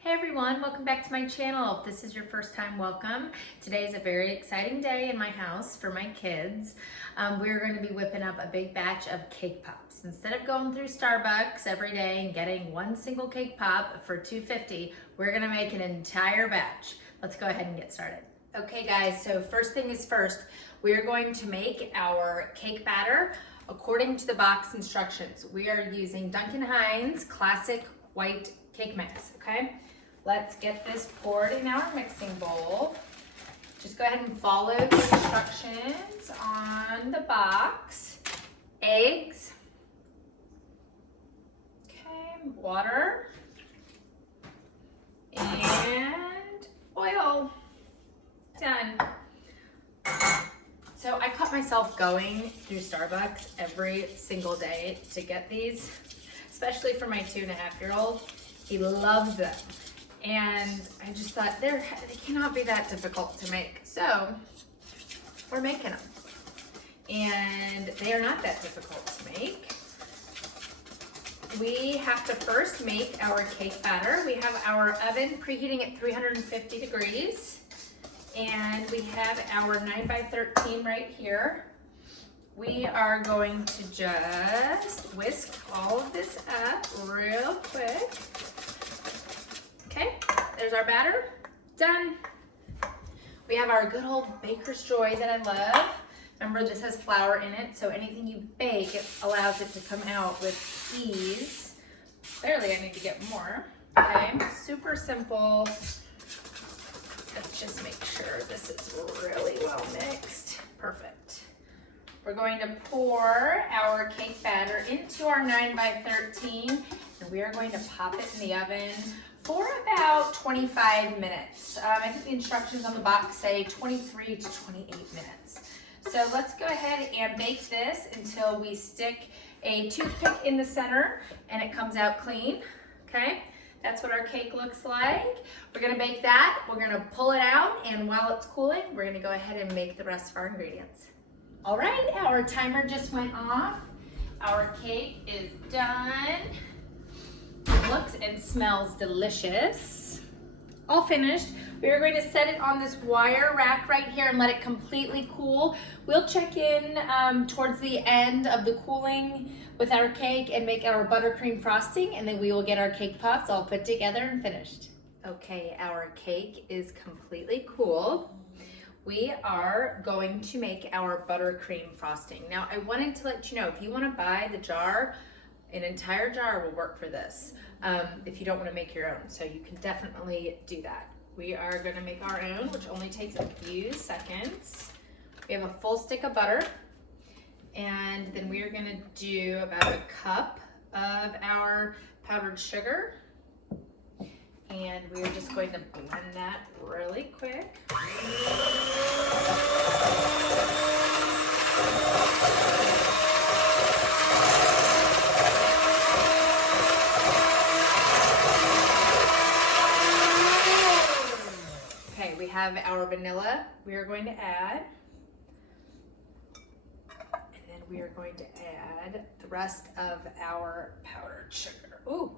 Hey everyone, welcome back to my channel. If this is your first time, welcome. Today is a very exciting day in my house for my kids. We're going to be whipping up a big batch of cake pops. Instead of going through Starbucks every day and getting one single cake pop for $2.50, we're going to make an entire batch. Let's go ahead and get started. Okay guys, so first thing is first, we're going to make our cake batter according to the box instructions. We are using Duncan Hines Classic White Cake Mix, okay? Let's get this poured in our mixing bowl. Just go ahead and follow the instructions on the box. Eggs, okay, water, and oil. Done. So I caught myself going through Starbucks every single day to get these, especially for my 2.5-year-old. He loves them. And I just thought they cannot be that difficult to make. So we're making them. And they are not that difficult to make. We have to first make our cake batter. We have our oven preheating at 350 degrees. And we have our 9x13 right here. We are going to just whisk all of this up real quick. Okay, there's our batter, done. We have our good old Baker's Joy that I love. Remember, this has flour in it, so anything you bake, it allows it to come out with ease. Clearly, I need to get more. Okay, super simple. Let's just make sure this is really well mixed. Perfect. We're going to pour our cake batter into our 9x13, and we are going to pop it in the oven for about 25 minutes. I think the instructions on the box say 23 to 28 minutes. So let's go ahead and bake this until we stick a toothpick in the center and it comes out clean, okay? That's what our cake looks like. We're gonna bake that, we're gonna pull it out, and while it's cooling, we're gonna go ahead and make the rest of our ingredients. All right, our timer just went off. Our cake is done. It looks and smells delicious. All finished. We are going to set it on this wire rack right here and let it completely cool. We'll check in towards the end of the cooling with our cake and make our buttercream frosting, and then we will get our cake pops all put together and finished. Okay, our cake is completely cool. We are going to make our buttercream frosting. Now, I wanted to let you know, if you want to buy the jar, an entire jar will work for this if you don't want to make your own. So you can definitely do that. We are going to make our own, which only takes a few seconds. We have a full stick of butter, and then we are going to do about a cup of our powdered sugar. And we are just going to blend that really quick. Okay, we have our vanilla we are going to add. And then we are going to add the rest of our powdered sugar. Ooh.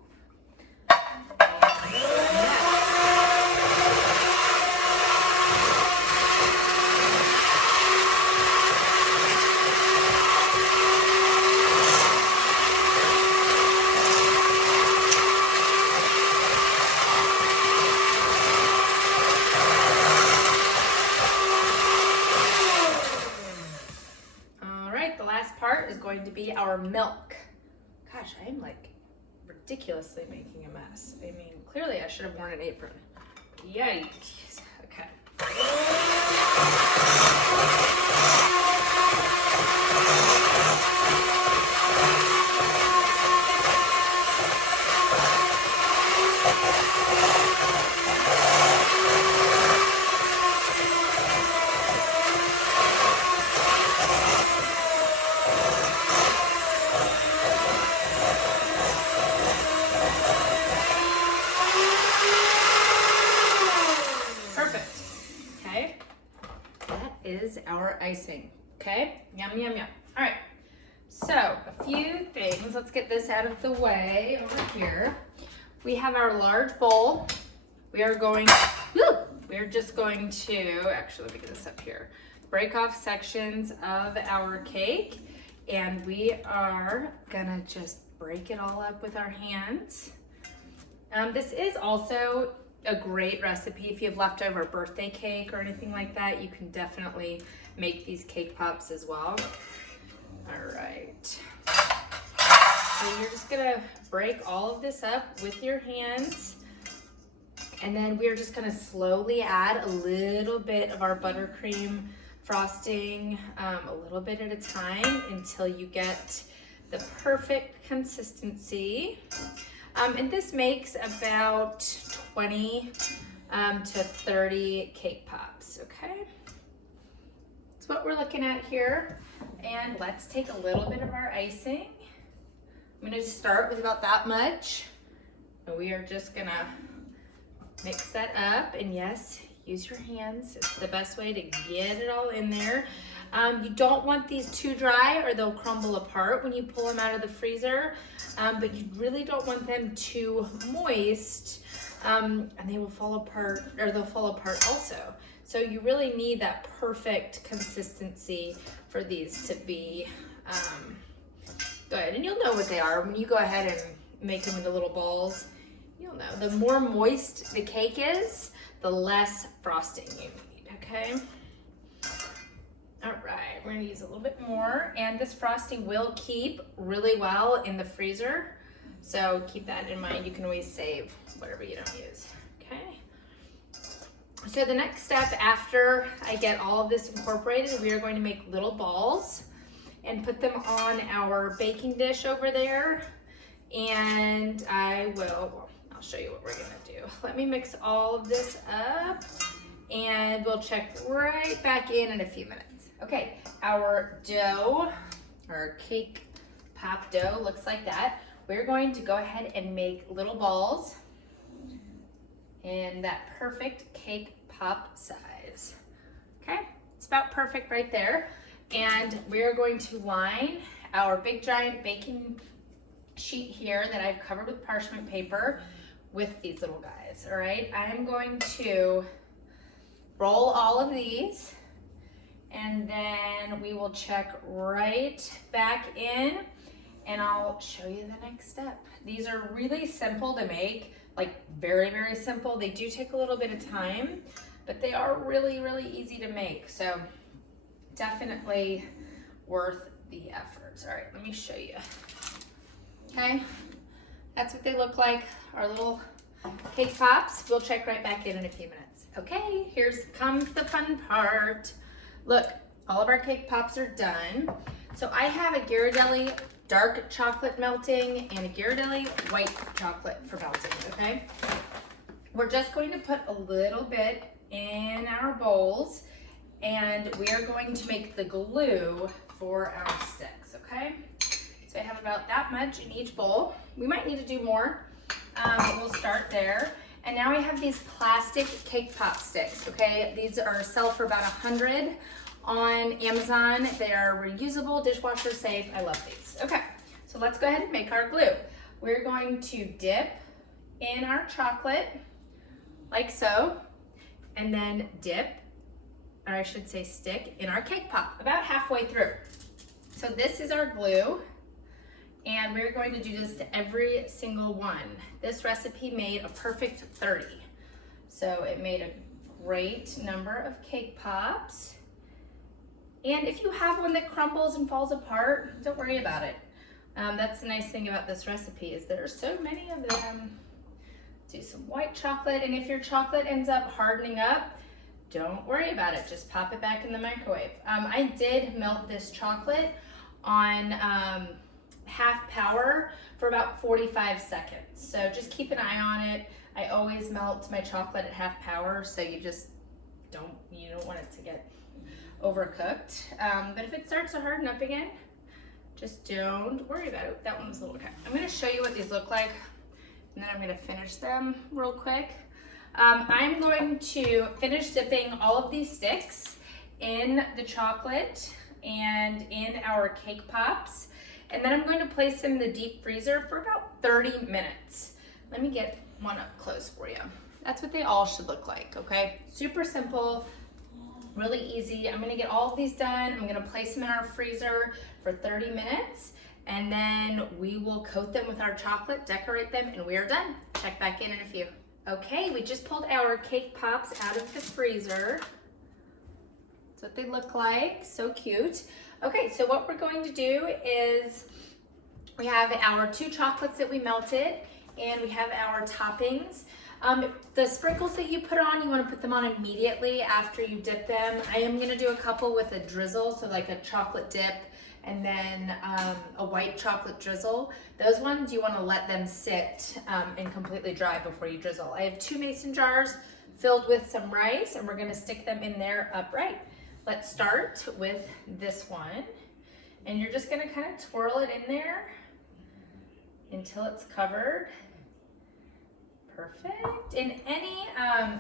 All right, the last part is going to be our milk. Gosh, I am like ridiculously making a mess. I mean, clearly I should have worn an apron. Yikes. Okay. Is our icing, okay? Yum, yum, yum. All right, so a few things. Let's get this out of the way over here. We have our large bowl. we're just going to, actually let me get this up here, break off sections of our cake, and we are gonna just break it all up with our hands. This is also a great recipe if you have leftover birthday cake or anything like that. You can definitely make these cake pops as well. All right. So you're just gonna break all of this up with your hands. And then we're just gonna slowly add a little bit of our buttercream frosting, a little bit at a time until you get the perfect consistency. And this makes about 20 to 30 cake pops, okay? That's what we're looking at here. And let's take a little bit of our icing. I'm gonna start with about that much. And we are just gonna mix that up, and yes, use your hands. It's the best way to get it all in there. You don't want these too dry or they'll crumble apart when you pull them out of the freezer, but you really don't want them too moist, and they will fall apart, or they'll fall apart also. So you really need that perfect consistency for these to be good. And you'll know what they are when you go ahead and make them into little balls. You'll know. The more moist the cake is, the less frosting you need, okay? All right, we're gonna use a little bit more, and this frosting will keep really well in the freezer, so keep that in mind. You can always save whatever you don't use, okay? So the next step after I get all of this incorporated, we are going to make little balls and put them on our baking dish over there, and I'll show you what we're gonna do. Let me mix all of this up, and we'll check right back in a few minutes. Okay, our dough, our cake pop dough looks like that. We're going to go ahead and make little balls in that perfect cake pop size. Okay, it's about perfect right there. And we're going to line our big giant baking sheet here that I've covered with parchment paper with these little guys, all right? I'm going to roll all of these, and then we will check right back in, and I'll show you the next step. These are really simple to make, like very, very simple. They do take a little bit of time, but they are really, really easy to make. So definitely worth the effort. All right, let me show you. Okay, that's what they look like, our little cake pops. We'll check right back in a few minutes. Okay, here comes the fun part. Look, all of our cake pops are done. So I have a Ghirardelli dark chocolate melting and a Ghirardelli white chocolate for melting, okay? We're just going to put a little bit in our bowls, and we are going to make the glue for our sticks, okay? So I have about that much in each bowl. We might need to do more, but we'll start there. And now I have these plastic cake pop sticks, okay? These sell for about 100 on Amazon. They are reusable, dishwasher safe. I love these. Okay, so let's go ahead and make our glue. We're going to dip in our chocolate, like so, and then dip, or I should say stick, in our cake pop, about halfway through. So this is our glue, and we're going to do this to every single one. This recipe made a perfect 30. So it made a great number of cake pops. And if you have one that crumbles and falls apart, don't worry about it. That's the nice thing about this recipe, is there are so many of them. Do some white chocolate, and if your chocolate ends up hardening up, don't worry about it. Just pop it back in the microwave. I did melt this chocolate on half power for about 45 seconds. So just keep an eye on it. I always melt my chocolate at half power, so you don't want it to get overcooked. But if it starts to harden up again, just don't worry about it. That one was a little, okay. I'm gonna show you what these look like, and then I'm gonna finish them real quick. I'm going to finish dipping all of these sticks in the chocolate and in our cake pops, and then I'm going to place them in the deep freezer for about 30 minutes. Let me get one up close for you. That's what they all should look like, okay? Super simple, really easy. I'm gonna get all of these done. I'm gonna place them in our freezer for 30 minutes, and then we will coat them with our chocolate, decorate them, and we are done. Check back in a few. Okay, we just pulled our cake pops out of the freezer. That's what they look like, so cute. Okay, so what we're going to do is we have our 2 chocolates that we melted, and we have our toppings. The sprinkles that you put on, you want to put them on immediately after you dip them. I am going to do a couple with a drizzle, so like a chocolate dip and then a white chocolate drizzle. Those ones you want to let them sit and completely dry before you drizzle. I have 2 mason jars filled with some rice, and we're going to stick them in there upright. Let's start with this one, and you're just going to kind of twirl it in there until it's covered. Perfect. And any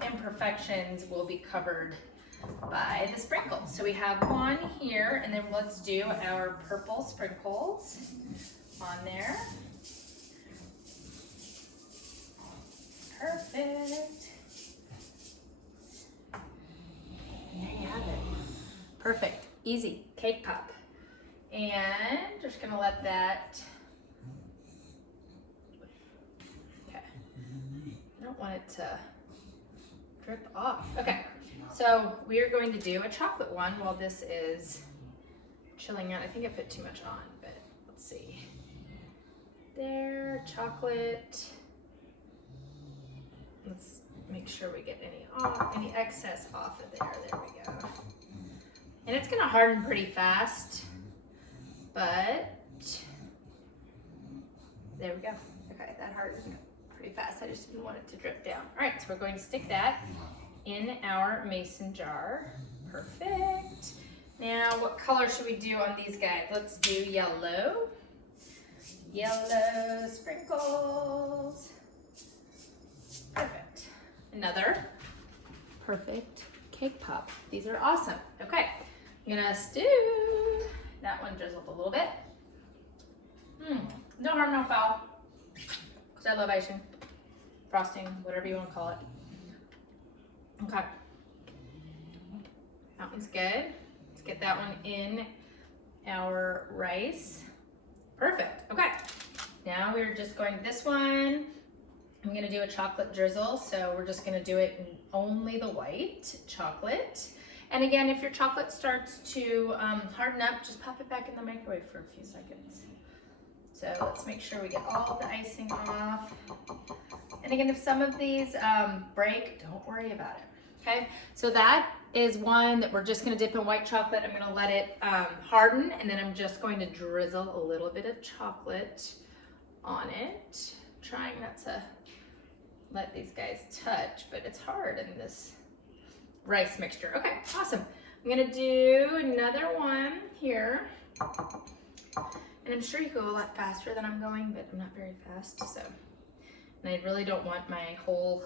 imperfections will be covered by the sprinkles. So we have one here, and then let's do our purple sprinkles on there. Perfect. There you have it. Perfect. Easy. Cake pop. And just gonna let that. I don't want it to drip off. Okay, so we are going to do a chocolate one while this is chilling out. I think I put too much on, but let's see. There, chocolate. Let's make sure we get any excess off of there. There we go. And it's gonna harden pretty fast, but there we go. Okay, that hardened pretty fast. I just didn't want it to drip down. All right, so we're going to stick that in our mason jar. Perfect. Now, what color should we do on these guys? Let's do yellow. Yellow sprinkles. Perfect. Another perfect cake pop. These are awesome. Okay, I'm gonna stew. That one drizzled a little bit. No harm, no foul. Because I love icing, frosting, whatever you want to call it. Okay. That one's good. Let's get that one in our rice. Perfect. Okay. Now we're just going this one. I'm going to do a chocolate drizzle. So we're just going to do it in only the white chocolate. And again, if your chocolate starts to harden up, just pop it back in the microwave for a few seconds. So let's make sure we get all the icing off. And again, if some of these break, don't worry about it, okay? So that is one that we're just gonna dip in white chocolate. I'm gonna let it harden, and then I'm just going to drizzle a little bit of chocolate on it. Trying not to let these guys touch, but it's hard in this rice mixture. Okay, awesome. I'm gonna do another one here. And I'm sure you go a lot faster than I'm going, but I'm not very fast, so. And I really don't want my whole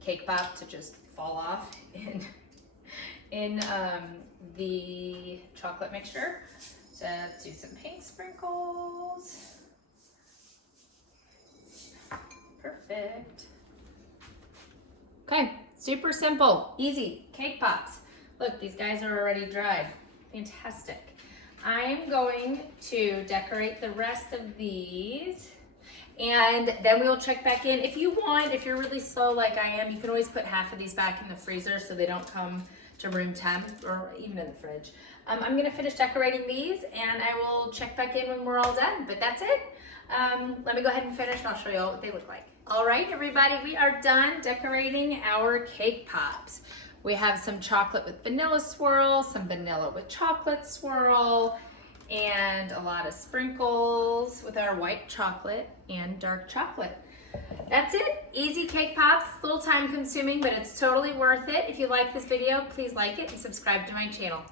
cake pop to just fall off in the chocolate mixture. So let's do some pink sprinkles. Perfect. Okay, super simple, easy, cake pops. Look, these guys are already dried. Fantastic. I'm going to decorate the rest of these, and then we'll check back in. If you want, if you're really slow like I am, you can always put half of these back in the freezer so they don't come to room temp, or even in the fridge. I'm gonna finish decorating these, and I will check back in when we're all done, but that's it. Let me go ahead and finish, and I'll show you all what they look like. All right, everybody, we are done decorating our cake pops. We have some chocolate with vanilla swirl, some vanilla with chocolate swirl, and a lot of sprinkles with our white chocolate and dark chocolate. That's it. Easy cake pops, a little time consuming, but it's totally worth it. If you like this video, please like it and subscribe to my channel.